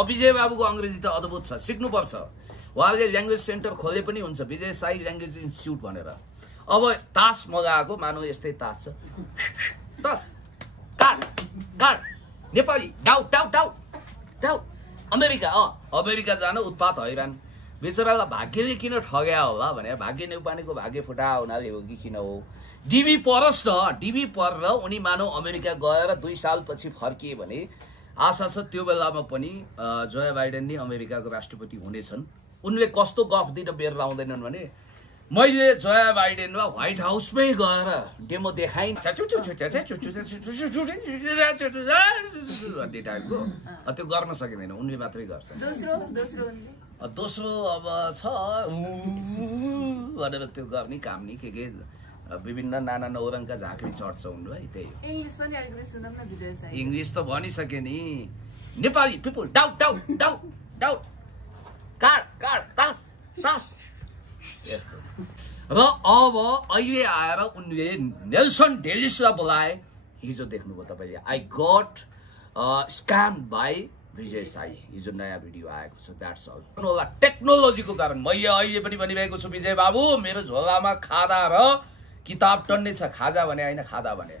विजय बाबुको अंग्रेजी त अद्भुत छ, सिक्नुपर्छ। उहाँले ल्याङ्ग्वेज सेन्टर खोले पनि हुन्छ, विजय साई ल्याङ्ग्वेज इन्स्टिट्युट भनेर। अब तास मगाएको मानव यस्तै तास छ, तास काट काट नेपाली डाउ डाउ डाउ डाउ अमेरिका अमेरिका जान उत्पात हैरान। बेचरालाई भाग्यले किन ठग्या होला भने भाग्य नेउपानेको भाग्य फुटा हुनाले हो कि किन हो। डिबी परोस् न, डिबी परेर उनी मानव अमेरिका गएर 2 सालपछि फर्किए भने आशा छ त्यो बेलामा पनि जोया बाइडेन नै अमेरिकाको राष्ट्रपति हुनेछन्। उनले कस्तो गफ दिन बेर लाउँदैनन् भने मैले जोया बाइडेनमा व्हाइट हाउसमै गएर डेमो देखाइन् भन्ने टाइपको, त्यो गर्न सकिँदैन, उनले मात्रै गर्छ। दोस्रो अब छ भनेर त्यो गर्ने काम नि के विभिन्न नाना नौरङका झाँक्री चढ्छ उनलाई। त्यही इंग्लिश पनि अलिकति सुनौँ न विजय साई। इंग्लिश त भनिसके नि। Nepali people doubt doubt doubt doubt काट काट तास तास यस्तो। र अब अहिले आएर उनले नेल्सन डेलिसलाई बोलाए। हिजो देख्नुभयो तपाईले, I got scammed by Vijay Sai, हिजो नयाँ भिडियो आएको छ। That's all. होला टेक्नोलोजीको कारण मैले अहिले पनि भनिरहेको छु विजय बाबु, मेरो झोलामा खादा र किताब टन्ने छ। खाजा भने होइन, खादा भने।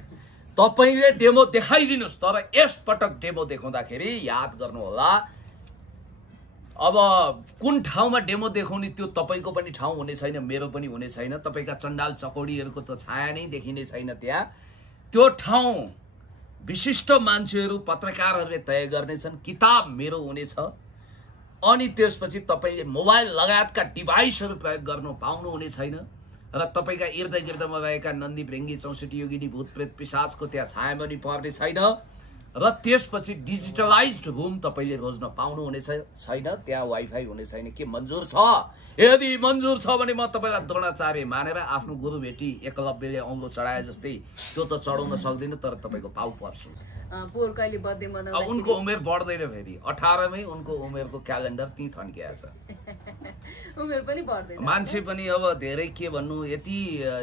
तपाईले डेमो देखाइदिनुस्, तर यस पटक डेमो देखाउँदाखेरि याद गर्नु होला, अब कुन ठाउँमा डेमो देखाउने त्यो तपाईको पनि ठाउँ हुने छैन, मेरो पनि हुने छैन। तपाईका चण्डाल चकौडीहरूको त छाया नै देखिने छैन त्यहाँ। त्यो ठाउँ विशिष्ट मान्छेहरू पत्रकारहरूले तय गर्नेछन्। किताब मेरो हुनेछ, अनि त्यसपछि तपाईले मोबाइल लगायतका डिभाइसहरू प्रयोग गर्न पाउनुहुने छैन। र तपाईका इर्द गिर्दमा रहेका नन्दी भृङ्गी 64 योगिनी भूत प्रेत पिशाचको त्यहाँ छाया पनि पर्ने छैन। र त्यसपछि डिजिटलाइज्ड रुम तपाईले रोज्न पाउनुहुने छैन, त्यहाँ वाइफाई हुने छैन। के मन्जुर छ? यदि मन्जुर छ भने म तपाईलाई द्रोणाचार्य मानेर आफ्नो गुरु भेटी एकलव्यले औँलो चढाए जस्तै त्यो त चढाउन सक्दिन, तर तपाईको पाउ पर्छु। पोर कहिले बर्थडे मनाउँदा उनको उमेर बढ्दैन, फेरि 18 मै उनको उमेरको क्यालेन्डर ती थन्किया छ। उमेर पनि बढ्दैन, मान्छे पनि अब धेरै के भन्नु, यति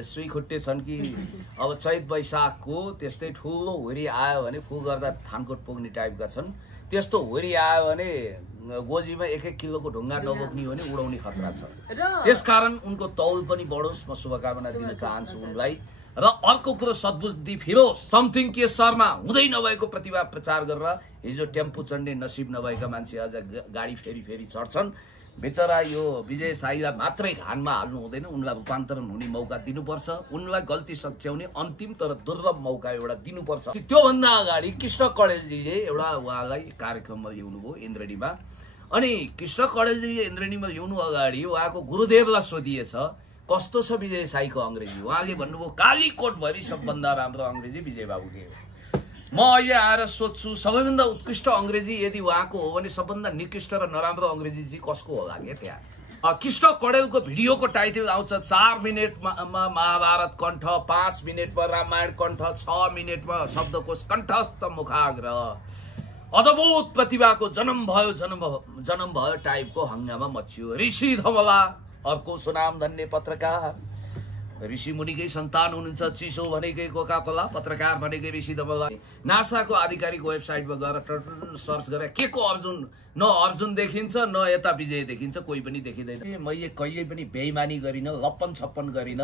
सुइखुट्टे छन् कि अब चैत वैशाखको त्यस्तै ठुलो हुरी आयो भने फु गर्दा थानकोट पुग्ने टाइपका छन्। त्यस्तो हुरी आयो भने गोजीमा 1-1 किलोको ढुङ्गा नबोक्ने हो भने उडाउने खतरा छ। त्यसकारण उनको तौल पनि बढोस्, म शुभकामना दिन चाहन्छु उनलाई। र अर्को कुरो सद्बुद्धि फिरोस्। समथिङ के शर्मा हुँदै नभएको प्रतिभा प्रचार गरेर हिजो टेम्पो चढ्ने नसिब नभएका मान्छे अझ गाडी फेरि फेरि चढ्छन्। बेचारा यो विजय साईलाई मात्रै घानमा हाल्नु हुँदैन, उनलाई रूपान्तरण हुने मौका दिनुपर्छ। उनलाई गल्ती सच्याउने अन्तिम तर दुर्लभ मौका एउटा दिनुपर्छ। त्योभन्दा अगाडि कृष्ण कडेलजीले एउटा उहाँलाई कार्यक्रममा ल्याउनुभयो इन्द्रणीमा। अनि कृष्ण कडेलजीले इन्द्रणीमा ल्याउनु अगाडि उहाँको गुरुदेवलाई सोधिएछ कस्तो छ विजय साईको अंग्रेजी। उहाँले भन्नुभयो कालीकोट भरि सबभन्दा राम्रो अंग्रेजी विजय बाबुले हो। म अहिले आएर सोध्छु सबैभन्दा उत्कृष्ट अंग्रेजी यदि उहाँको हो भने सबभन्दा निकृष्ट र नराम्रो अंग्रेजी चाहिँ कसको होला के त्यहाँ। कृष्ण कडेलको भिडियोको टाइटल आउँछ 4 मिनेटमा महाभारत कण्ठ, 5 मिनेटमा रामायण कण्ठ, 6 मिनेटमा शब्दकोश कण्ठस्थ मुखाग्र। अद्भुत प्रतिभाको जन्म भयो टाइपको हंगामा मच्चियो। ऋषि धमला अर्को सुनाम धन्य पत्रकार, ऋषि मुनिकै सन्तान हुनुहुन्छ। चिसो भनेकै कोका कोला, पत्रकार भनेकै ऋषि धमला। नासाको आधिकारिक वेबसाइटमा गएर सर्च गरे के को अर्जुन, न अर्जुन देखिन्छ न यता विजय देखिन्छ, कोही पनि देखिँदैन। मैले कहिले पनि बेइमानी गरिन, लप्पन छप्पन गरिन।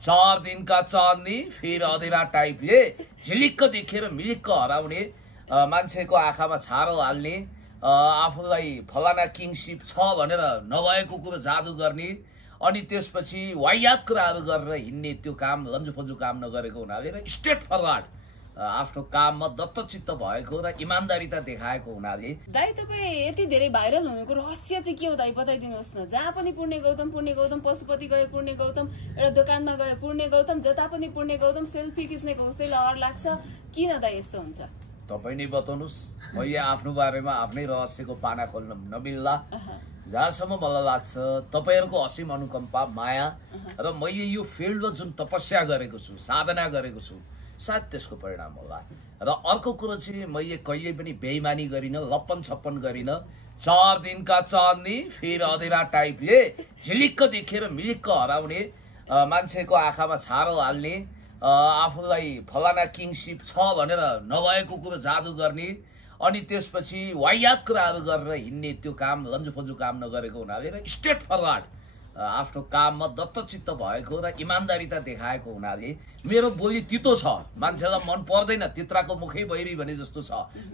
4 दिनका चाँदनी फेरि अधेरा टाइपले झिलिक्क देखेर मिलिक्क हराउने, मान्छेको आँखामा छारो हाल्ने, आफूलाई फलाना किङशिप छ भनेर नभएको कुरो जादु गर्ने, अनि त्यसपछि वाहियात कुराहरू गरेर हिँड्ने, त्यो काम लन्जुफन्जु काम नगरेको हुनाले र स्ट्रेट फरवार्ड आफ्नो काममा दत्तचित्त भएको र इमानदारिता देखाएको हुनाले। दाइ तपाईँ यति धेरै भाइरल हुनुको रहस्य चाहिँ के हो दाइ, बताइदिनुहोस् न। जहाँ पनि पुण्य गौतम, पशुपति गए पुण्य गौतम, एउटा दोकानमा गए पुण्य गौतम, जता पनि पुण्य गौतम, सेल्फी खिच्नेको उस्तै लहर लाग्छ। किन दाइ यस्तो हुन्छ? तपाईँ नै बताउनुहोस्। मैले आफ्नो बारेमा आफ्नै रहस्यको पाना खोल्न नमिल्ला। जहाँसम्म मलाई लाग्छ तपाईहरुको असीम अनुकम्पा, माया र मैले यो फिल्डमा जुन तपस्या गरेको छु, साधना गरेको छु, सायद त्यसको परिणाम होला। र अर्को कुरो चाहिँ मैले कहिले पनि बेइमानी गरिन, लप्पन छप्पन गरिन। 4 दिनका चाँदनी फेरि अधेरा टाइपले झिलिक्क देखेर मिलिक्क हराउने, मान्छेको आँखामा छारो हाल्ने, आफूलाई फलाना किङशिप छ भनेर नभएको कुरो जादु गर्ने, अनि त्यसपछि वाहियात कुराहरू गरेर हिँड्ने त्यो काम लन्जुफन्जु काम नगरेको हुनाले र स्ट्रेट फरवर्ड आफ्नो काममा दत्तचित्त भएको र इमान्दारिता देखाएको हुनाले मेरो बोली तितो छ, मान्छेलाई मन पर्दैन, तित्राको मुखै बहिरी भने जस्तो छ।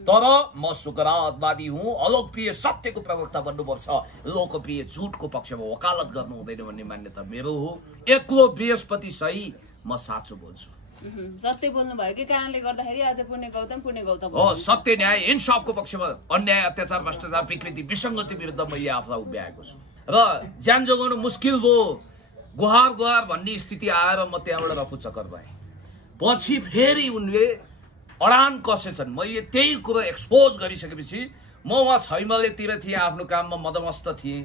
तर म सुकरातवादी हुँ, अलोकप्रिय सत्यको प्रवक्ता बन्नुपर्छ, लोकप्रिय झुटको पक्षमा वकालत गर्नु हुँदैन भन्ने मान्यता मेरो हो। एक्लो बृहस्पति सही, म साँचो बोल्छु। सत्य बोल्नु भएकै कारणले गर्दाखेरि आज पुण्य गौतम हो। सत्य, न्याय, इन्साफको पक्षमा अन्याय, अत्याचार, भ्रष्टाचार, विकृति, विसङ्गति विरुद्ध मैले आफूलाई उभ्याएको छु र ज्यान जोगाउनु मुस्किल भयो, गुहार भन्ने स्थिति आएर म त्यहाँबाट रफू चक्कर भएँ। पछि फेरि उनले अडान कसेछन्। मैले त्यही कुरो एक्सपोज गरिसकेपछि म उहाँ छैमलेतिर थिएँ, आफ्नो काममा मदमस्त थिएँ।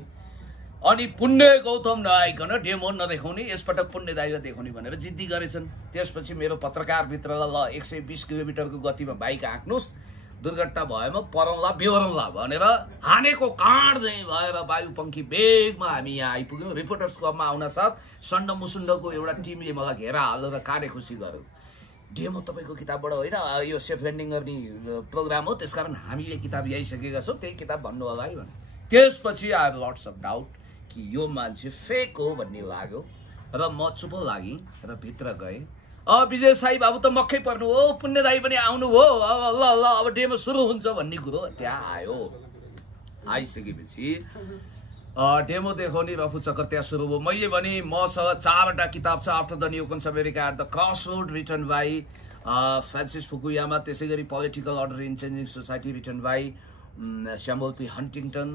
अनि पुण्य गौतम नआइकन डेमो नदेखाउने, यसपटक पुण्य दाइलाई देखाउने भनेर जिद्दी गरेछन्। त्यसपछि मेरो पत्रकार मित्रलाई ल 120 किलोमिटरको गतिमा बाइक हाँक्नुहोस्, दुर्घटना भएमा परौँला बेहोरौँला भनेर हानेको काँड चाहिँ भएर वायुपङ्खी वेगमा हामी यहाँ आइपुग्यौँ। रिपोर्टर्स क्लबमा आउन साथ सण्ड मुसुण्डको एउटा टिमले मलाई घेरा हालेर काने खुसी गर्यो। डेमो तपाईँको किताबबाट होइन, यो सेफ ल्यान्डिङ गर्ने प्रोग्राम हो, त्यसकारण हामीले किताब ल्याइसकेका छौँ, त्यही किताब भन्नु होला है भने। त्यसपछि I have lots of doubt कि यो मान्छे फेक हो भन्ने लाग्यो र म चुप लागेँ र भित्र गएँ। विजय साई बाबु त मक्कै पर्नु हो, पुण्य दाई पनि आउनु हो, ल ल अब डेमो सुरु हुन्छ भन्ने कुरो त्यहाँ आयो। आइसकेपछि डेमो देखाउने रफू चक्कर त्यहाँ सुरु भयो। मैले भने मसँग 4वटा किताब छ। After the new conservative at the crossroad written by Francis Fukuyama, त्यसै गरी political order in changing society written by Samuel P Huntington,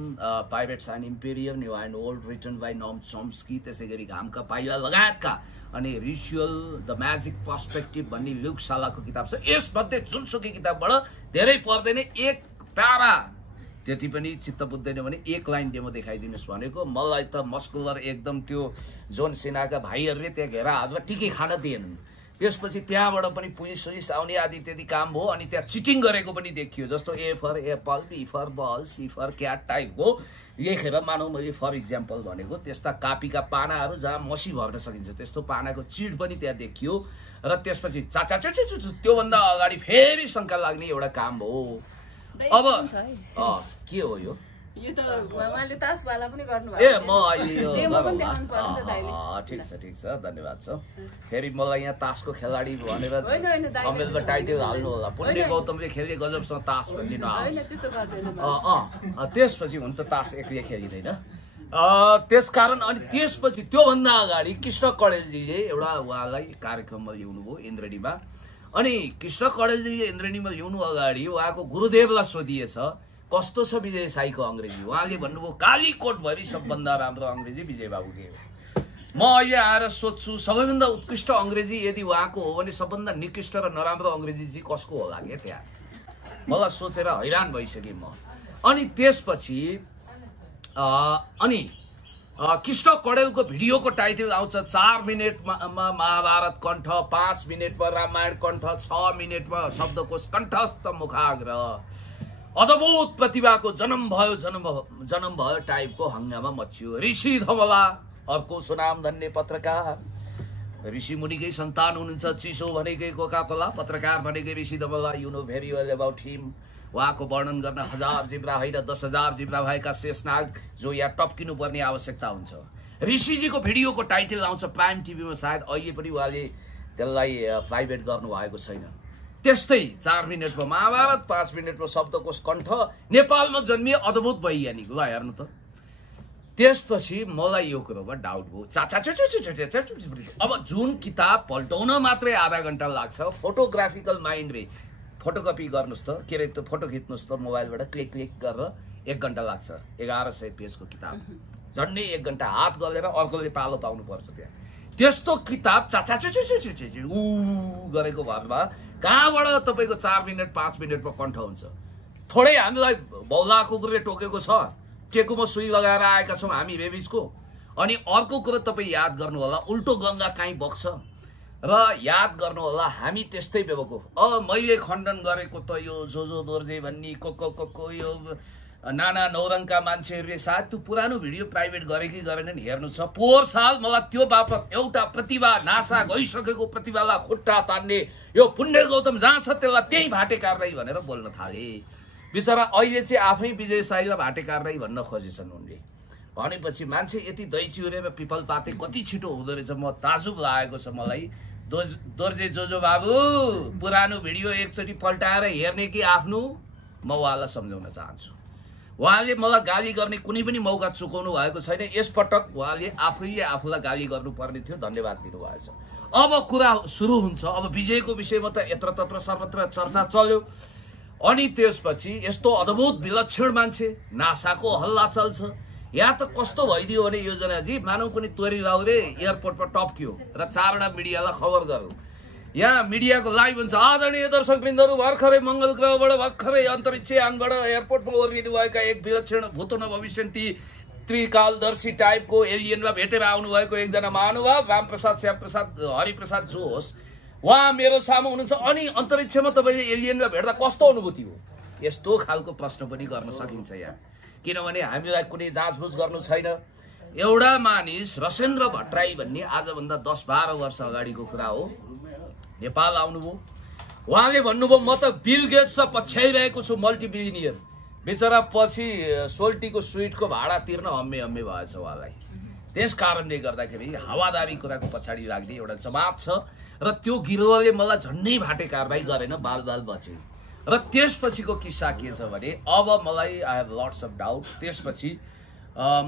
pirates and imperium new and old written by Noam Chomsky, त्यसै गरी घामका पाइला लगायतका, अनि ritual the magic perspective भन्ने Luke सालाको किताब छ। यसमध्ये जुनसुकै किताबबाट धेरै पर्दैन, एक प्यारा त्यति पनि चित्त बुझ्दैन भने एक लाइन डेमो देखाइदिनुहोस् भनेको। मलाई त मस्कुलर एकदम त्यो जोन सेनाका भाइहरूले त्यहाँ घेरा हातमा टिकै खान दिएनन्। त्यसपछि त्यहाँबाट पनि पुलिस आउने आदि त्यति काम भयो। अनि त्यहाँ चिटिङ गरेको पनि देखियो, जस्तो A for apple, B for ball, C for cat टाइपको लेखेर, मानौ मैले फर इक्जाम्पल भनेको, त्यस्ता कापीका पानाहरू जहाँ मसी भर्न सकिन्छ त्यस्तो पानाको चिट पनि त्यहाँ देखियो। र त्यसपछि त्योभन्दा अगाडि फेरि शङ्का लाग्ने एउटा काम हो। अब के हो यो? यो त उहाँले तासवाला पनि गर्नुभयो। ए म अहिले यो ठिक छ धन्यवाद छ। फेरि मलाई यहाँ तासको खेलाडी भनेर कमेन्टमा टाइटल हाल्नु होला, पुण्य गौतमले खेले गजबसँग तास भनिदिनु होला। त्यसपछि हुन त तास एक्लै खेलिँदैन। त्यसकारण अनि त्यसपछि त्योभन्दा अगाडि कृष्ण कडेलजीले एउटा उहाँलाई कार्यक्रममा ल्याउनुभयो इन्द्रणीमा। अनि कृष्ण कडेलजीले इन्द्रणीमा ल्याउनु अगाडि उहाँको गुरुदेवलाई सोधिएछ कस्तो छ विजय साईको अङ्ग्रेजी। उहाँले भन्नुभयो कालीकोट भरि सबभन्दा राम्रो अङ्ग्रेजी विजय बाबुकै हो। म अहिले आएर सोध्छु सबैभन्दा उत्कृष्ट अङ्ग्रेजी यदि उहाँको हो भने सबभन्दा निकृष्ट र नराम्रो अङ्ग्रेजी चाहिँ कसको होला क्या त्यहाँ? मलाई सोचेर हैरान भइसकेँ म। अनि त्यसपछि अनि कृष्ण कडेलको भिडियोको टाइटल आउँछ 4 मिनटमा महाभारत कण्ठ, 5 मिनटमा रामायण कण्ठ, 6 मिनटमा शब्दकोश कण्ठस्थ मुखाग्र, अद्भुत प्रतिभाको जन्म भयो टाइपको हंगामा मच्यो। ऋषि धमला अर्को सुनाम धन्य पत्रकार, ऋषि मुनिकै सन्तान हुनुहुन्छ, चिसो भनेकै कोकाकोला, पत्रकार भनेकै Rishi Dhamala. You know very well about him. उहाँको वर्णन गर्न 1000 जिब्रा होइन 10,000 जिब्रा भएका शेषनाग जो यहाँ टप्किनु पर्ने आवश्यकता हुन्छ। ऋषिजीको भिडियोको टाइटल आउँछ प्राइम टिभीमा, सायद अहिले पनि उहाँले त्यसलाई प्राइभेट गर्नु भएको छैन। त्यस्तै 4 मिनटमा महाभारत, 5 मिनटमा शब्दकोश कण्ठ, नेपालमा जन्मिए अद्भुत वैज्ञानिक ल हेर्नु त। त्यसपछि मलाई यो कुरोमा डाउट भयो। अब जुन किताब पल्टाउन मात्रै आधा घण्टा लाग्छ, फोटोग्राफिकल माइन्डले फोटोकपी गर्नुहोस् त, के अरे त्यो फोटो खिच्नुहोस् त मोबाइलबाट, क्लिक गरेर 1 घण्टा लाग्छ। 1100 पेजको किताब झन्डै 1 घण्टा हात गलेर अर्कोले पालो पाउनुपर्छ त्यहाँ। त्यस्तो किताब गरेको भरमा कहाँबाट तपाईँको 4 मिनट 5 मिनटमा कण्ठ हुन्छ? थोरै हामीलाई बौला कुकुरले टोकेको छ, टेकुमा सुई लगाएर आएका छौँ हामी रेबिजको। अनि अर्को कुरो तपाईँ याद गर्नु होला, उल्टो गङ्गा काहीँ बग्छ र याद गर्नु होला हामी त्यस्तै बेवकुफ। मैले खण्डन गरेको त यो जो दोर्जे भन्ने को यो नाना नौरङका मान्छेहरूले सायद त्यो पुरानो भिडियो प्राइभेट गरे कि गरेनन् हेर्नु छ। पोहोर साल मलाई त्यो बापत एउटा प्रतिभा नासा गइसकेको प्रतिभालाई खुट्टा तान्ने यो पुण्य गौतम जहाँ छ त्यसलाई त्यही भाटे कारबाही भनेर बोल्न थाले। बिचरा अहिले चाहिँ आफै विजय साईलाई भाटे कारबाही भन्न खोजेछन् उनले। भनेपछि मान्छे यति दही चिउरेर पिपल पाते कति छिटो हुँदो रहेछ। म ताजुब लागेको छ मलाई। दोर्जे जोजो बाबु पुरानो भिडियो एकचोटि पल्टाएर हेर्ने कि आफ्नो, म उहाँलाई सम्झाउन चाहन्छु। उहाँले मलाई गाली गर्ने कुनै पनि मौका चुकाउनु भएको छैन। यसपटक उहाँले आफैले आफूलाई गाली गर्नुपर्ने थियो, धन्यवाद दिनुभएछ। अब कुरा सुरु हुन्छ। अब विजयको विषयमा त यत्र तत्र सर्वत्र चर्चा चल्यो। अनि त्यसपछि यस्तो अद्भुत विलक्षण मान्छे, नासाको हल्ला चल्छ। यहाँ त कस्तो भइदियो भने योजनाजी मानव कुनै तोरी लाउरे एयरपोर्टमा टप्क्यो र 4वटा मिडियालाई खबर गर्यो। यहाँ मिडियाको लाइभ हुन्छ। आदरणीय दर्शकवृन्दहरू, भर्खरै मङ्गल ग्रहबाट भर्खरै अन्तरिक्ष यानबाट एयरपोर्टमा ओर्लिनु भएका एक विलक्षण भूतो न भविष्यन्ती त्रिकालदर्शी टाइपको एलियनमा भेटेर आउनुभएको एकजना महानुभाव रामप्रसाद श्यामप्रसाद हरिप्रसाद जो होस्, उहाँ मेरो सामु हुनुहुन्छ। अनि अन्तरिक्षमा तपाईँले एलियनमा भेट्दा कस्तो अनुभूति हो? यस्तो खालको प्रश्न पनि गर्न सकिन्छ यहाँ। किनभने हामीलाई कुनै जाँचबुझ गर्नु छैन। एउटा मानिस रसेन्द्र भट्टराई भन्ने आजभन्दा 10-12 वर्ष अगाडिको कुरा हो, नेपाल आउनुभयो। उहाँले भन्नुभयो म त बिल गेट्सलाई पछ्याइरहेको छु, मल्टिबिलियनियर। बेचरा पछि सोल्टीको स्विटको भाडा तिर्न हम्मे भएछ उहाँलाई। त्यस कारणले गर्दाखेरि हावादारी कुराको पछाडि लाग्ने एउटा जमात छ र त्यो गिरोहले मलाई झन्डै भाटे कारबाही गरेन, बाल बचे। र त्यसपछिको किस्सा के छ भने अब मलाई I have lots of doubt. त्यसपछि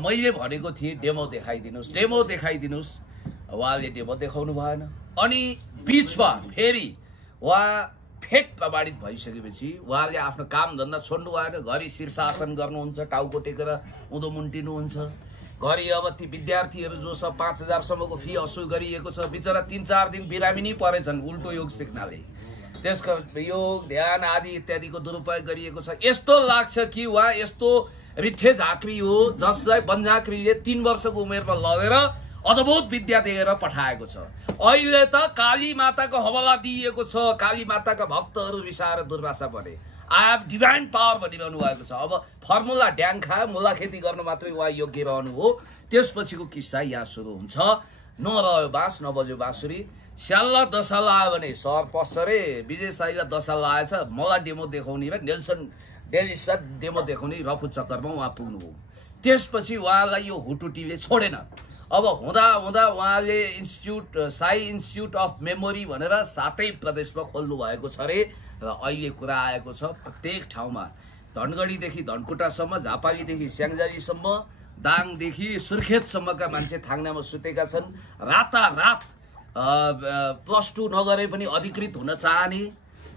मैले भनेको थिएँ डेमो देखाइदिनुहोस्। उहाँले डेमो देखाउनु भएन। अनि बिचमा फेरि उहाँ फेक प्रमाणित भइसकेपछि उहाँले आफ्नो काम धन्दा छोड्नु भएन। घरि शीर्षासन गर्नुहुन्छ, टाउको टेकेर उँधो मुन्टिनुहुन्छ। घरि अब ती विद्यार्थीहरू जो छ 5000 सम्मको फी असुल गरिएको छ, बिचरा 3-4 दिन बिरामी नै परेछन् उल्टो योग सिक्नाले। त्यसको योग ध्यान आदि इत्यादिको दुरुपयोग गरिएको छ। यस्तो लाग्छ कि उहाँ यस्तो रिठे झाँक्री हो जसलाई बनझाँक्रीले 3 वर्षको उमेरमा लगेर अद्भुत विद्या दिएर पठाएको छ। अहिले त काली माताको हवाला दिइएको छ। काली माताका भक्तहरू रिसाएर दुर्वासा बने। आई हेभ डिभाइन पावर भनिरहनु भएको छ। अब फर्मुला ड्याङ खायो, मुला खेती गर्न मात्रै उहाँ योग्य रहनु हो। त्यसपछिको किस्सा यहाँ सुरु हुन्छ। नरह्यो बाँस नबज्यो बाँसुरी। स्याल्ला दशा लायो भने सहर पस्छ रे। विजय साईलाई दशा लाएछ, मलाई डेमो देखाउने र नेल्सन डेलिसका डेमो देखाउने रफू चक्करमा उहाँ पुग्नुभयो। त्यसपछि उहाँलाई यो हुटुटीले छोडेन। अब हुँदा उहाँले साई इन्स्टिच्युट अफ मेमोरी भनेर 7 प्रदेशमा खोल्नु भएको छ रे। र अहिले कुरा आएको छ प्रत्येक ठाउँमा, धनगढीदेखि धनकुटासम्म, झापालीदेखि स्याङ्जालीसम्म, दाङदेखि सुर्खेतसम्मका मान्छे थाङ्नामा सुतेका छन्। रातारात +2 नगरे पनि अधिकृत हुन चाहने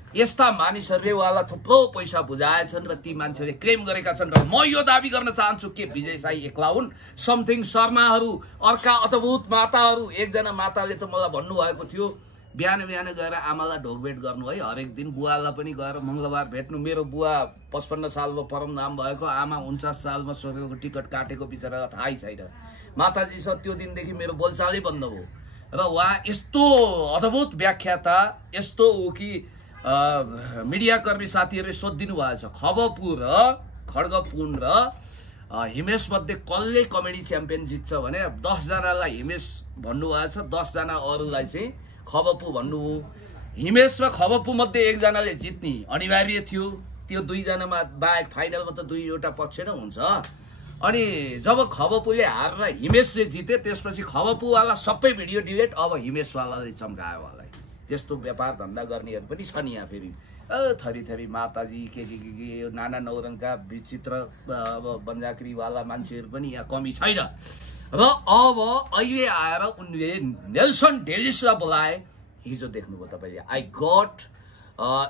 यस्ता मानिसहरूले उहाँलाई थुप्रो पैसा बुझाएछन् र ती मान्छेले क्लेम गरेका छन्। र म यो दाबी गर्न चाहन्छु कि विजय साई एक्ला हुन्। समथिङ शर्माहरू, अर्का अद्भुत माताहरू। एकजना माताले त मलाई भन्नुभएको थियो बिहान गएर आमालाई ढोकभेट गर्नु है, हरेक दिन। बुवालाई पनि गएर मङ्गलबार भेट्नु। मेरो बुवा 55 सालमा परम नाम भएको, आमा 49 सालमा स्वर्गको टिकट काटेको, बिचरालाई थाहै छैन। माताजीसँग त्यो दिनदेखि मेरो बोलचालै बन्द भयो। र उहाँ यस्तो अद्भुत व्याख्याता, यस्तो हो कि मिडियाकर्मी साथीहरूले सोधिदिनु भएको छ खबपु र खड्गपुन र हिमेश मध्ये कसले कमेडी च्याम्पियन जित्छ भने 10 जनालाई हिमेश भन्नुभएको छ, 10 जना अरूलाई चाहिँ खबपु भन्नुभयो। हिमेश र खबपु मध्ये एकजनाले जित्ने अनिवार्य थियो। त्यो 2 जनामा बाहेक फाइनलमा त 2वटा पक्ष नै हुन्छ। अनि जब खबपुले हारेर हिमेशले जिते, त्यसपछि खबपुवाला सबै भिडियो डिलिट। अब हिमेशवालाले चम्कायो उहाँलाई। त्यस्तो व्यापार धन्दा गर्नेहरू पनि छन् यहाँ। फेरि थरी माताजी के नाना नौरङका विचित्र अब बन्जाक्रीवाला मान्छेहरू पनि यहाँ कमी छैन। र अब अहिले आएर उनले नेल्सन डेलिसलाई बोलाए। हिजो देख्नुभयो तपाईँले, I got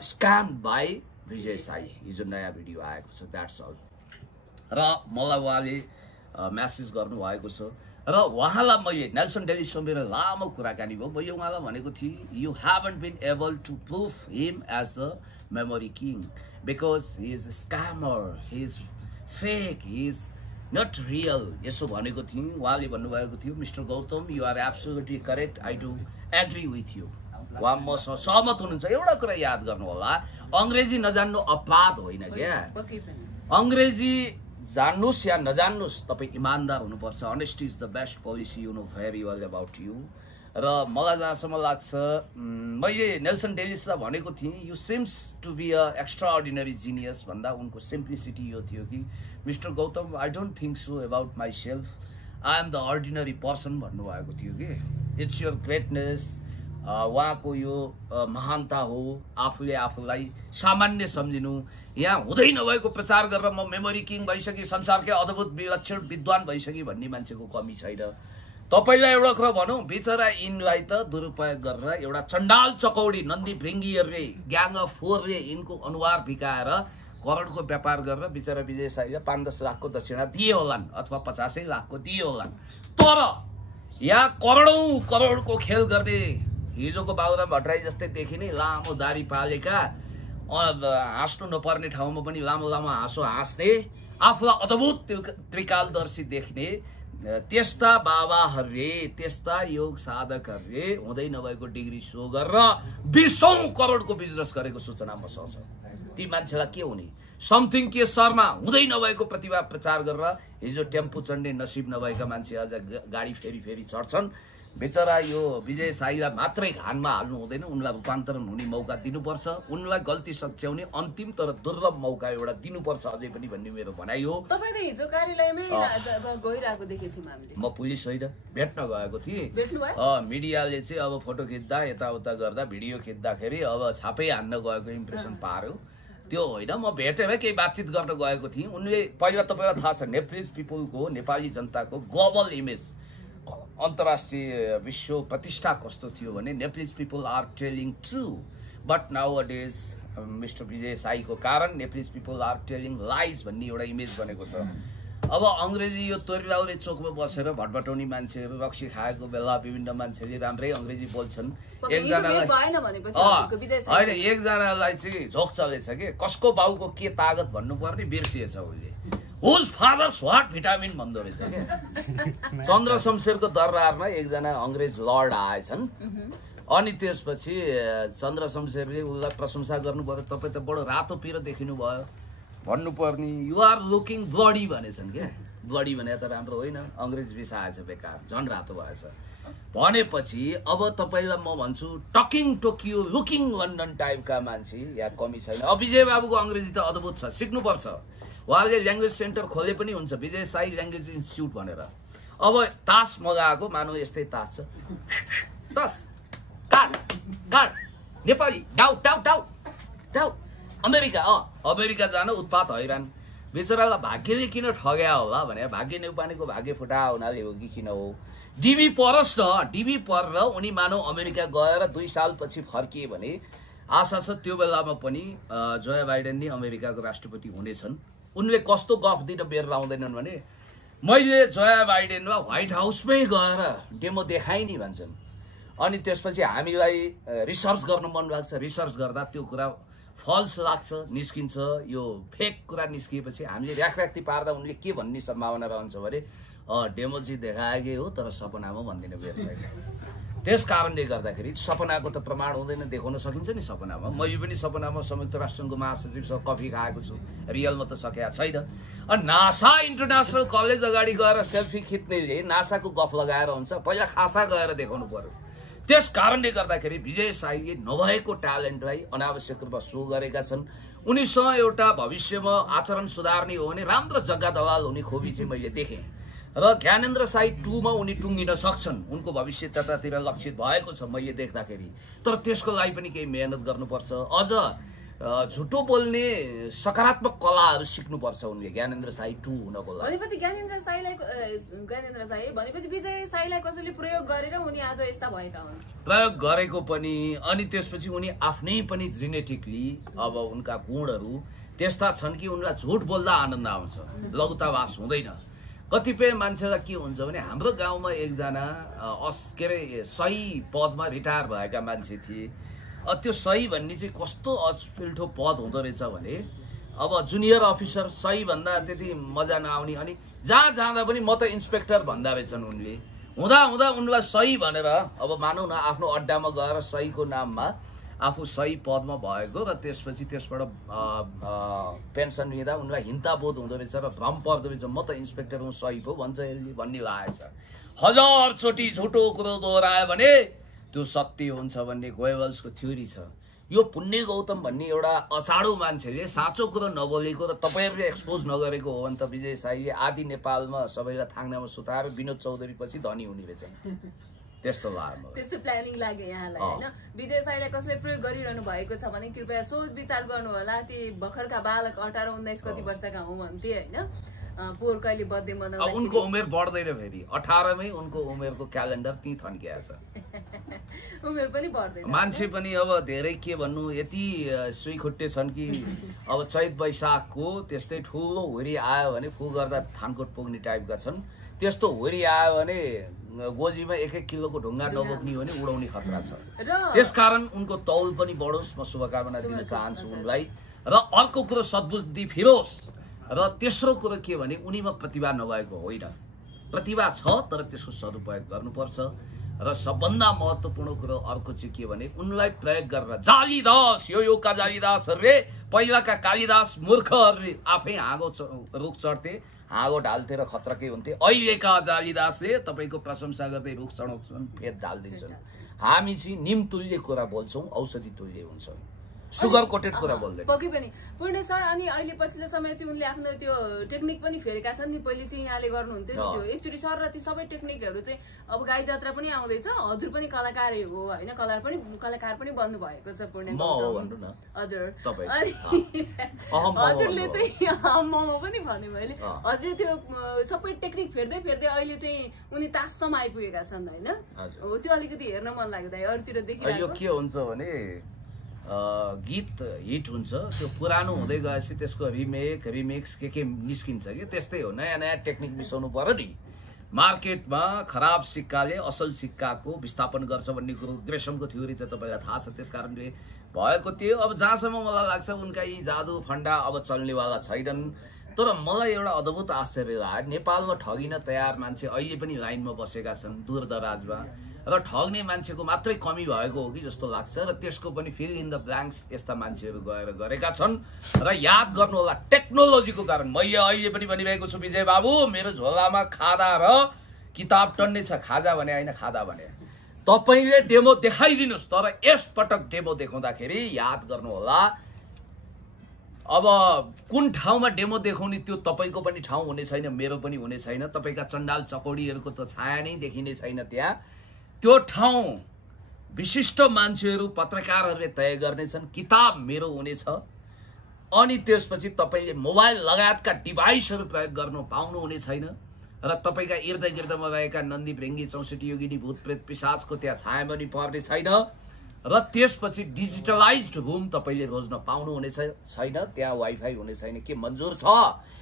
scammed by Vijay Sai. हिजो नयाँ भिडियो आएको छ, द्याट्स अल। र मलाई उहाँले म्यासेज गर्नुभएको छ र उहाँलाई मैले नेल्सन डेलिससँग मेरो लामो कुराकानी भयो। मैले उहाँलाई भनेको थिएँ you haven't been able to prove him as a memory king because he is a scammer, he is fake, he is not real. यसो भनेको थिएँ। उहाँले भन्नुभएको थियो mister Gautam you are absolutely correct, I do agree with you. उहाँ मसँग सहमत हुनुहुन्छ। एउटा कुरा याद गर्नु होला, अङ्ग्रेजी नजान्नु अपराध होइन क्या। अङ्ग्रेजी जान्नुस् या नजान्नुस्, तपाईँ इमान्दार हुनुपर्छ। Honesty is the best policy, you know very well about you. र मलाई जहाँसम्म लाग्छ मैले नेल्सन डेभिसलाई भनेको थिएँ you seems to be a extraordinary genius भन्दा उनको सिम्प्लिसिटी यो थियो कि mister Gautam I don't think so about myself I am the ordinary person भन्नुभएको थियो कि इट्स योर ग्रेटनेस उहाँको यो महानता हो आफूले आफूलाई सामान्य सम्झिनु यहाँ हुँदै नभएको प्रचार गरेर म मेमोरी किङ भइसकेँ संसारकै अद्भुत विलक्षण विद्वान भइसकेँ भन्ने मान्छेको कमी छैन तपाईलाई एउटा कुरा भनौँ बिचरा यिनलाई त दुरुपयोग गरेर एउटा चण्डाल चकौडी नन्दी भृङ्गीहरूले ग्याङ अफ फोरले यिनको अनुहार भिकाएर करोडको व्यापार गरेर बिचरा विजय साईले 5-10 लाखको दक्षिणा दिए होलान् अथवा 50 लाखको दिए होलान् तर यहाँ करोडौं खेल गर्ने हिजोको बाबुराम भट्टराई जस्तै देखिने लामो दारी पालेका हाँस्नु नपर्ने ठाउँमा पनि लामो लामो हाँसो हाँस्ने आफूलाई अद्भुत त्रिकालदर्शी देख्ने त्यस्ता बाबाहरूले त्यस्ता योग साधकहरूले हुँदै नभएको डिग्री सो गरेर 20औं करोडको बिजनेस गरेको सूचना मसँग छ ती मान्छेलाई के हुने समथिङ के शर्मा हुँदै नभएको प्रतिभा प्रचार गरेर हिजो टेम्पो चढ्ने नसिब नभएका मान्छे अझ गाडी फेरि चढ्छन् बेचरा यो विजय साईलाई मात्रै घानमा हाल्नु हुँदैन उनलाई रूपान्तरण हुने मौका दिनुपर्छ उनलाई गल्ती सच्याउने अन्तिम तर दुर्लभ मौका एउटा दिनुपर्छ अझै पनि भन्ने मेरो भनाइ हो तपाई त हिजो कार्यालयमै गइरहेको देखेको थियौँ हामीले म पुलिस होइन भेट्न गएको थिएँ मिडियाले चाहिँ अब फोटो खिच्दा यताउता गर्दा भिडियो खिच्दाखेरि अब छापै हान्न गएको इम्प्रेसन पार्यो त्यो होइन म भेटेर केही बातचित गर्न गएको थिएँ उनले पहिला तपाईँलाई थाहा छ नेप्लिज पिपुलको नेपाली जनताको ग्लोबल इमेज अन्तर्राष्ट्रिय विश्व प्रतिष्ठा कस्तो थियो भने Nepalese people are telling true but nowadays mister Vijay साईको कारण Nepalese people are telling lies भन्ने एउटा इमेज बनेको छ अब अङ्ग्रेजी यो तोरीलाउरे चोकमा बसेर भटभटाउने मान्छेहरू रक्सी खाएको बेला विभिन्न मान्छेले राम्रै अङ्ग्रेजी बोल्छन् एकजनालाई चाहिँ झोक चलेछ कि कसको बाउको के तागत भन्नुपर्ने बिर्सिएछ उसले हुज फादर्स व्हाट भिटामिन भन्दो रहेछ क्या चन्द्र शमशेरको दरबारमा एकजना अङ्ग्रेज लर्ड आएछन् अनि त्यसपछि चन्द्र शमशेरले उसलाई प्रशंसा गर्नु पर्यो तपाईँ त बडो रातो पिरो देखिनु भयो भन्नुपर्ने यु आर लुकिङ ब्लडी भनेछन् क्या ब्लडी भने त राम्रो होइन अङ्ग्रेज भिसा आएछ बेकार झन् रातो भएछ भनेपछि अब तपाईँलाई म भन्छु टकिङ टोकियो लुकिङ लन्डन टाइपका मान्छे यहाँ कमी छैन अब विजय बाबुको अङ्ग्रेजी त अद्भुत छ सिक्नुपर्छ उहाँले ल्याङ्ग्वेज सेन्टर खोले पनि हुन्छ विजय साई ल्याङ्ग्वेज इन्स्टिच्युट भनेर अब तास मगाएको मानव यस्तै तास छ तास काट काट Nepali doubt doubt doubt doubt America जान उत्पात हैरान बेचरालाई भाग्यले किन ठग्या होला भने भाग्य नेउपानेको भाग्य फुटा हुनाले हो कि किन हो डिबी परोस् न डिबी परेर उनी मानव अमेरिका गएर 2 सालपछि फर्किए भने आशा छ त्यो बेलामा पनि जोया बाइडेन नै अमेरिकाको राष्ट्रपति हुनेछन् उनले कस्तो गफ दिन बेर लाउँदैनन् भने मैले जोया बाइडेनलाई व्हाइट हाउसमै गएर डेमो देखाएँ नि भन्छन् अनि त्यसपछि हामीलाई रिसर्च गर्न मन लाग्छ रिसर्च गर्दा त्यो कुरा फल्स लाग्छ निस्किन्छ यो फेक कुरा निस्किएपछि हामीले र्याखी पार्दा उनले के भन्ने सम्भावना रहन्छ भने डेमो चाहिँ देखाएकै हो तर सपनामा भन्दिनँ वेबसाइट त्यस कारणले गर्दाखेरि सपनाको त प्रमाण हुँदैन देखाउन सकिन्छ नि सपनामा मैले पनि सपनामा संयुक्त राष्ट्रसङ्घको महासचिवसँग कफी खाएको छु रियलमा त सकेका छैन अनि नासा इन्टरनेसनल कलेज अगाडि गएर सेल्फी खिच्नेले नासाको गफ लगाएर हुन्छ पहिला खासा गएर देखाउनु पर्यो त्यस कारणले गर्दाखेरि विजय साईले नभएको ट्यालेन्टलाई अनावश्यक रूपमा सो गरेका छन् उनीसँग एउटा भविष्यमा आचरण सुधार्ने हो भने राम्रो जग्गा दलाल हुने खोबी चाहिँ मैले देखेँ र ज्ञानेन्द्र साई 2 मा उनी टुङ्गिन सक्छन् उनको भविष्य त्यतातिर लक्षित भएको छ मैले देख्दाखेरि तर त्यसको लागि पनि केही मेहनत गर्नुपर्छ अझ झुटो बोल्ने सकारात्मक कलाहरू सिक्नुपर्छ उनले ज्ञानेन्द्र साई 2 हुनको लागि भनेपछि ज्ञानेन्द्र साई भनेपछि विजय साईलाई कसैले प्रयोग गरेर उनी आज यस्ता भएका हुन् प्रयोग गरेको पनि अनि त्यसपछि उनी आफ्नै पनि जेनेटिकली अब उनका गुणहरू त्यस्ता छन् कि उनलाई झुट बोल्दा आनन्द आउँछ लौतावास हुँदैन कतिपय मान्छेलाई के हुन्छ भने हाम्रो गाउँमा एकजना के अरे सही पदमा रिटायर भएका मान्छे थिए त्यो सही भन्ने चाहिँ कस्तो अफिल्ठो पद हुँदो रहेछ भने अब जुनियर अफिसर सही भन्दा त्यति मजा नआउने अनि जहाँ जाँदा पनि म त इन्सपेक्टर भन्दा रहेछन् उनले हुँदा हुँदा उनलाई सही भनेर अब मानौ न आफ्नो अड्डामा गएर सहीको नाममा आफू सही पदमा भएको र त्यसपछि त्यसबाट पेन्सन लिँदा उनलाई हिन्ताबोध हुँदो रहेछ र भ्रम पर्दो रहेछ, म त इन्सपेक्टर हुँ, सही पो भन्छ यसले भन्ने लागेछ। 1000 चोटि झुटो कुरो दोहोऱ्यायो भने त्यो सत्य हुन्छ भन्ने गोयबल्सको थ्योरी छ। यो पुण्य गौतम भन्ने एउटा अचाडो मान्छेले साँचो कुरो नबोलेको र तपाईँहरूले एक्सपोज नगरेको हो भने त विजय साईले आदि नेपालमा सबैलाई थाङ्नामा सुताएर विनोद चौधरी पछि धनी हुने रहेछ। त्यस्तो लाग्यो, त्यस्तो प्लानिङ लाग्यो यहाँलाई हैन। विजय साईलाई कसले प्रयोग गरिरहनु भएको छ भने कृपया सोच विचार गर्नु होला। ती भर्खरका बालक 18-19 कति वर्षका हुँ भन्थे हैन, पोहोर कहिले बर्थडे मनाउँदा उनको उमेर बढ्दैन, फेरि 18 मै उनको उमेरको क्यालेन्डर ती थन्किया छ। उमेर पनि बढ्दैन, मान्छे पनि अब धेरै के भन्नु, यति सुइखुट्टे छन् कि अब चैत वैशाखको त्यस्तै ठुलो हुरी आयो भने फु गर्दा थानकोट पुग्ने टाइपका छन्। त्यस्तो हुरी आयो भने गोजीमा 1-1 किलोको ढुङ्गा नबोक्ने हो भने उडाउने खतरा छ। त्यसकारण उनको तौल पनि बढोस्, म शुभकामना दिन चाहन्छु उनलाई। र अर्को कुरो सद्बुद्धि फिरोस्। र तेस्रो कुरो के भने उनीमा प्रतिभा नभएको होइन, प्रतिभा छ तर त्यसको सदुपयोग गर्नुपर्छ। र सबभन्दा महत्त्वपूर्ण कुरो अर्को चाहिँ के भने उनलाई प्रयोग गरेर जालीदास, यो युगका जालीदासहरूले, पहिलाका कालिदास मूर्खहरूले आफै रुख चढ्थे, हाँगो ढाल्थे र खतरकै हुन्थे। अहिलेका जालीदासले तपाईँको प्रशंसा गर्दै रुख चढाउँछन्, फेद ढालिदिन्छन्। हामी चाहिँ निम तुल्य कुरा बोल्छौँ, औषधि तुल्य हुन्छ, सुगर कोटेड कुरा बोल्दैन। पक्कै पनि पूर्ण सर। अनि अहिले पछिल्लो समय चाहिँ उनले आफ्नो त्यो टेक्निक पनि फेरेका छन् नि। पहिले चाहिँ यहाँले गर्नुहुन्थ्यो नि त्यो एकचोटि सर र ती सबै टेक्निकहरू चाहिँ अब गाई जात्रा पनि आउँदैछ, हजुर पनि कलाकारै हो होइन, कलाकार पनि बन्नु भएको छ पूर्ण हजुर। हजुरले चाहिँ म पनि भने मैले हजुरले त्यो सबै टेक्निक फेर्दै फेर्दै अहिले चाहिँ उनी ताससम्म आइपुगेका छन् होइन। हो त्यो अलिकति हेर्न मन लाग्यो दाइ, अरूतिर देखिरहेको। यो के हुन्छ भने गीत हिट हुन्छ, त्यो पुरानो हुँदै गएपछि त्यसको रिमिक्स के निस्किन्छ कि त्यस्तै हो। नयाँ नयाँ टेक्निक मिसाउनु पर्यो नि। मार्केटमा खराब सिक्काले असल सिक्काको विस्थापन गर्छ भन्ने कुरो ग्रेसमको थ्योरी त तपाईँलाई थाहा छ। त्यस कारणले भएको त्यो अब जहाँसम्म मलाई लाग्छ उनका यी जादु फन्डा अब चल्नेवाला छैनन्। तर मलाई एउटा अद्भुत आश्चर्य लाग्यो, नेपालमा ठगिन तयार मान्छे अहिले पनि लाइनमा बसेका छन् दूरदराजमा, र ठग्ने मान्छेको मात्रै कमी भएको हो कि जस्तो लाग्छ। र त्यसको पनि फिल इन द ब्ल्याङ्क्स यस्ता मान्छेहरू गएर गरेका छन्। र याद गर्नु होला टेक्नोलोजीको कारण मैले अहिले पनि भनिरहेको छु विजय बाबु, मेरो झोलामा खादा र किताब टन्ने छ। खाजा भने होइन, खादा भने। तपाईँले डेमो देखाइदिनुहोस्, तर यस पटक डेमो देखाउँदाखेरि याद गर्नु होला अब कुन ठाउँमा डेमो देखाउने त्यो तपाईँको पनि ठाउँ हुने छैन, मेरो पनि हुने छैन। तपाईँका चण्डाल चकौडीहरूको त छाया नै देखिने छैन त्यहाँ। त्यो ठाउँ विशिष्ट मान्छेहरू पत्रकारहरूले तय गर्नेछन्, किताब मेरो हुनेछ। अनि त्यसपछि तपाईँले मोबाइल लगायतका डिभाइसहरू प्रयोग गर्न पाउनुहुने छैन। र तपाईँका इर्द गिर्दमा रहेका नन्दी भृङ्गी 64 योगिनी भूत प्रेत पिशाचको त्यहाँ छाया पनि पर्ने छैन। र त्यसपछि डिजिटलाइज्ड रुम तपाईँले रोज्न पाउनुहुने छैन, त्यहाँ वाइफाई हुने छैन। के मन्जुर छ?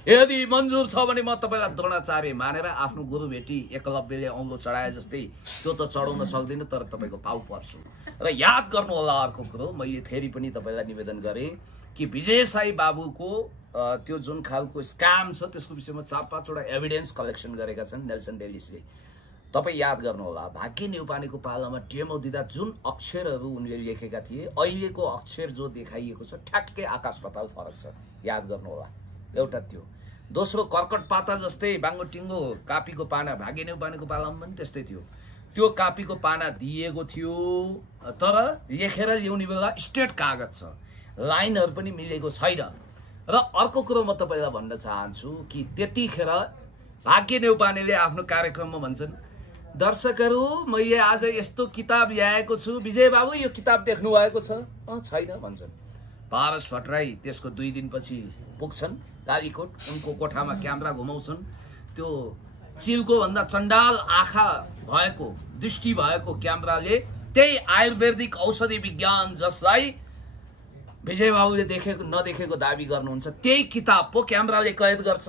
यदि मन्जुर छ भने म तपाईँलाई द्रोणाचार्य मानेर आफ्नो गुरु भेटी एकलव्यले औँलो चढाए जस्तै त्यो त चढाउन सक्दिनँ, तर तपाईँको पाउ पर्छु। र याद गर्नु होला अर्को कुरो, मैले फेरि पनि तपाईँलाई निवेदन गरेँ कि विजय साई बाबुको त्यो जुन खालको स्क्याम छ त्यसको विषयमा 4-5 वटा एभिडेन्स कलेक्सन गरेका छन् नेल्सन डेलिसले। तपाईँ याद गर्नु होला भाग्य न्यौपानेको पालामा डेमो दिँदा जुन अक्षरहरू उनले लेखेका थिए, अहिलेको अक्षर जो देखाइएको छ ठ्याक्कै आकाश पाताल फरक छ। याद गर्नु होला एउटा त्यो। दोस्रो, कर्कट पाता जस्तै बाङ्गोटिङ्गो कापीको पाना भाग्य न्यौपानेको पालामा पनि त्यस्तै थियो। त्यो कापीको पाना दिएको थियो तर लेखेर ल्याउने बेला स्ट्रेट कागज छ, लाइनहरू पनि मिलेको छैन। र अर्को कुरो म तपाईँलाई भन्न चाहन्छु कि त्यतिखेर भाग्य न्यौपानेले आफ्नो कार्यक्रममा भन्छन्, दर्शकहरू मैले आज यस्तो किताब ल्याएको छु, विजय बाबु यो किताब देख्नु भएको छ? छैन भन्छन्। पारस भट्टराई त्यसको 2 दिनपछि पुग्छन् कालीकोट, उनको कोठामा क्यामेरा घुमाउँछन्। त्यो चिलको भन्दा चण्डाल आँखा भएको, दृष्टि भएको क्यामेराले त्यही आयुर्वेदिक औषधि विज्ञान जसलाई विजय बाबुले देखेको नदेखेको दाबी गर्नुहुन्छ, त्यही किताब पो क्यामेराले कैद गर्छ।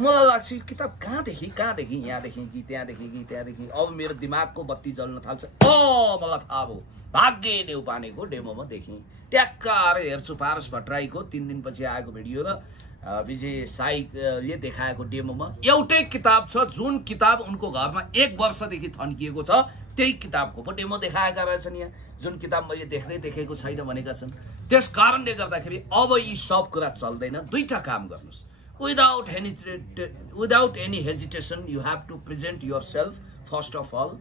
मलाई लाग्छ यो किताब कहाँदेखि यहाँदेखि कि त्यहाँदेखि अब मेरो दिमागको बत्ती जल्न थाल्छ। मलाई थाहा भयो, भाग्य न्यौपानेको डेमोमा देखेँ। ट्याक्क आएर हेर्छु पारस भट्टराईको 3 दिनपछि आएको भिडियो र विजय साईले देखाएको डेमोमा एउटै किताब छ जुन किताब उनको घरमा 1 वर्षदेखि थन्किएको छ त्यही किताबको पो डेमो देखाएका रहेछन् यहाँ जुन किताब मैले देखेको छैन भनेका छन् त्यस कारणले गर्दाखेरि अब यी सब कुरा चल्दैन दुईटा काम गर्नुस् without any hesitation you have to present yourself first of all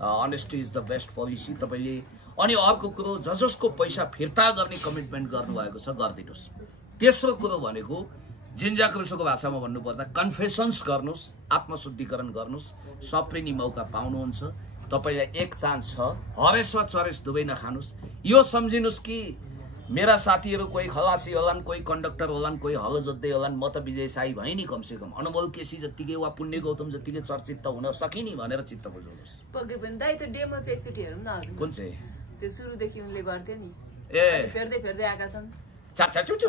honesty is the best policy तपाईले अनि अर्को कुरो जसको पैसा फिर्ता गर्ने कमिटमेन्ट गर्नुभएको छ गर्दिनुस् तेस्रो कुरो भनेको जिन्जा क्रुसोको भाषामा भन्नुपर्दा कन्फेसन्स गर्नुस् आत्मशुद्धिकरण गर्नुस् सबले नि मौका पाउनुहुन्छ तपाईलाई एक चान्स छ हरेस वा चरेस दुवै नखानुस् यो सम्झिनुस् कि मेरा साथीहरु कोही खलासी होलान् कोही कन्डक्टर होलान् कोही हलो जोत्दै होलान् म त विजय साई भए नि कमसे कम अनमोल केसी जतिकै वा पुण्य गौतम जतिकै चर्चित त हुन सकिनी भनेर चित्त बुझाउनुस् पक्कै पनि दाइ त डेमो चाहिँ एकचोटी हेरौँ न हजुर कुन चाहिँ त्यो सुरुदेखि उनले गर्थ्यो नि ए फेर्दै फेर्दै आएका छन् चाचा चुचु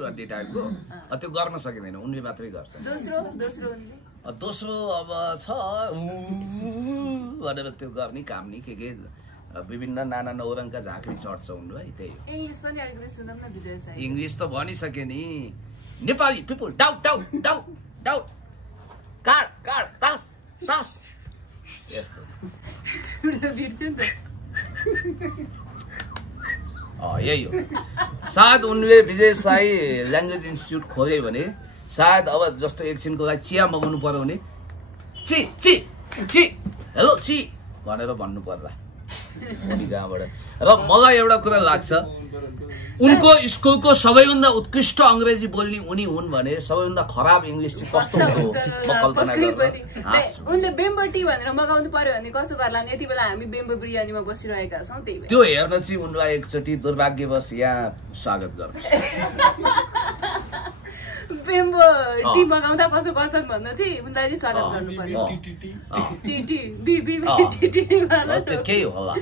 भन्ने टाइपको त्यो गर्न सकिँदैन उनले मात्रै गर्छ दोस्रो अब छ भनेर त्यो गर्ने काम नि के विभिन्न नाना नौरङका झाँक्री चढ्छ उनलाई त्यही इंग्लिश पनि अलिकति सुनौँ न विजय साई इंग्लिश त भनिसके नि Nepali people doubt doubt doubt doubt card card तास तास यस्तो बिर्छ नि त यही हो सायद उनले विजय साई ल्याङ्ग्वेज इन्स्टिट्युट खोले भने सायद अब जस्तो एकछिनको लागि चिया मगाउनु पर्यो भने ची ची ची हेलो ची भनेर भन्नु पर्ला उनी कहाँबाट र मलाई एउटा कुरा लाग्छ उनको स्कुलको सबैभन्दा उत्कृष्ट अंग्रेजी बोल्ने उनी हुन् भने सबैभन्दा खराब इंग्लिश चाहिँ कस्तो हो म कल्पना गर्न उनले बेम्बर टी भनेर मगाउनु पर्यो भने कसो गर्ला नि यति बेला हामी बेम्बर बिरयानीमा बसिरहेका छौं त्यही त्यो हेर्न चाहिँ उनलाई एकचोटी दुर्भाग्यवश यहाँ स्वागत गर्नु बेम्बो टी मगाउँदा कसो गर्छन् भन्दा चाहिँ उनलाई स्वागत गर्नु पर्यो T T B B T T वाला त्यो केही होला